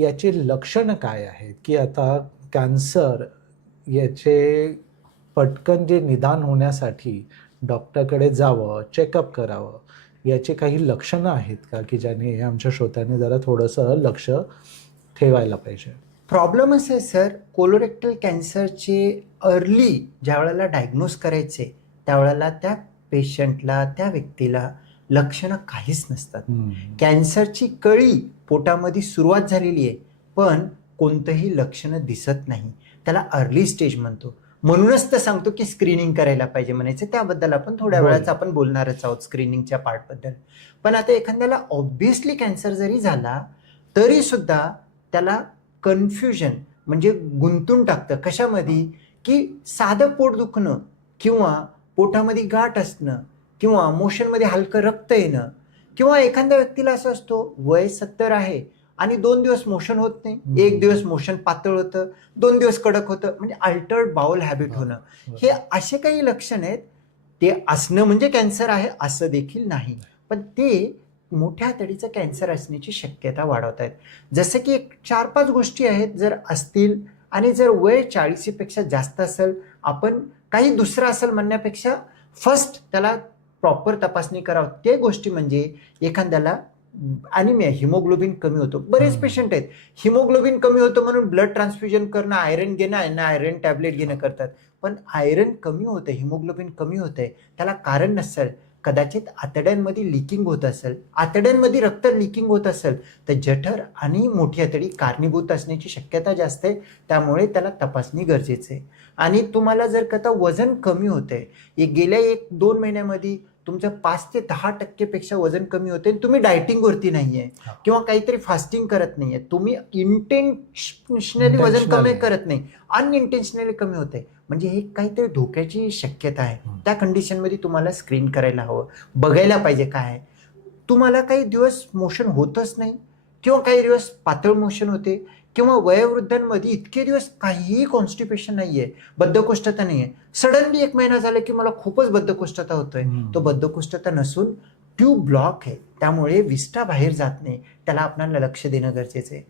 याची लक्षणं काय आहेत, की आता कॅन्सर याचे पटकन जे निदान होण्यासाठी डॉक्टरकडे जावं, चेकअप करावं, याची काही लक्षणं आहेत का, की ज्याने हे आमच्या श्रोत्यांनी जरा थोडंसं लक्ष ठेवायला पाहिजे? प्रॉब्लेम असं आहे सर, कोलोरेक्टल कॅन्सरचे अर्ली ज्या वेळेला डायग्नोज करायचे त्यावेळेला त्या पेशंटला, त्या व्यक्तीला लक्षणं काहीच नसतात. कॅन्सरची कळी पोटामध्ये सुरुवात झालेली आहे, पण कोणतंही लक्षणं दिसत नाही. त्याला अर्ली स्टेज म्हणतो. म्हणूनच तर सांगतो की स्क्रीनिंग करायला पाहिजे म्हणायचं. त्याबद्दल आपण थोड्या वेळाच आपण बोलणारच आहोत स्क्रीनिंगच्या पार्टबद्दल. पण आता एखाद्याला ऑब्व्हियसली कॅन्सर जरी झाला तरी सुद्धा त्याला कन्फ्युजन म्हणजे गुंतून टाकतं कशामध्ये, की साधं पोट दुखणं किंवा पोटामध्ये गाठ असणं किंवा मोशनमध्ये हलकं रक्त येणं किंवा एखाद्या व्यक्तीला असं असतो वय 70 आहे आणि 2 दिवस मोशन होत नाही, 1 दिवस मोशन पातळ होतं, 2 दिवस कडक होतं, म्हणजे अल्टर्ड बाउल हॅबिट होणं. हे असे काही लक्षण आहेत. ते असणं म्हणजे कॅन्सर आहे असं देखील नाही, पण ते मोठ्या आतडीचं कॅन्सर असण्याची शक्यता वाढवत आहेत. जसं की 4-5 गोष्टी आहेत जर असतील आणि जर वय 40 पेक्षा जास्त असेल, आपण काही दुसरं असेल म्हणण्यापेक्षा फर्स्ट त्याला प्रॉपर तपासणी करावं. ते गोष्टी म्हणजे एखाद्याला ॲनिमिया, हिमोग्लोबिन कमी होतो. बरेच पेशंट आहेत हिमोग्लोबिन कमी होतं म्हणून ब्लड ट्रान्सफ्युजन करणं, आयरन घेणं आणि आयरन टॅबलेट घेणं करतात. पण आयरन कमी होतं, हिमोग्लोबिन कमी होतंय, त्याला कारण नसेल. कदाचित आतड्यांमध्ये लिकिंग होत असेल, आतड्यांमध्ये रक्त लिकिंग होत असेल तर जठर आणि मोठी आतडी कारणीभूत असण्याची शक्यता जास्त आहे. त्यामुळे त्याला तपासणी गरजेचं आहे. आणि तुम्हाला जर का आता वजन कमी होतंय, गेल्या 1-2 महिन्यामध्ये तुमचं 5 ते 10% पेक्षा वजन कमी होते, तुम्ही डायटिंगवरती नाहीये किंवा काहीतरी फास्टिंग करत नाहीये, तुम्ही इंटेन्शनली वजन कमी करत नाही, अनइंटेन्शनली कमी होते, म्हणजे हे काहीतरी धोक्याची शक्यता आहे. त्या कंडिशनमध्ये तुम्हाला स्क्रीन करायला हवं, बघायला पाहिजे काय आहे. तुम्हाला काही दिवस मोशन होतच नाही किंवा काही दिवस पातळ मोशन होते किंवा वयोवृद्धांमध्ये इतके दिवस काहीही कॉन्स्टिपेशन नाहीये, बद्धकोष्ठता नाहीये, सडनली 1 महिना झाला की मला खूपच बद्धकोष्ठता होतोय, तो बद्धकोष्ठता नसून ट्यूब ब्लॉक आहे. त्यामुळे विस्टा बाहेर जात नाही, त्याला आपल्याला लक्ष देणं गरजेचं आहे.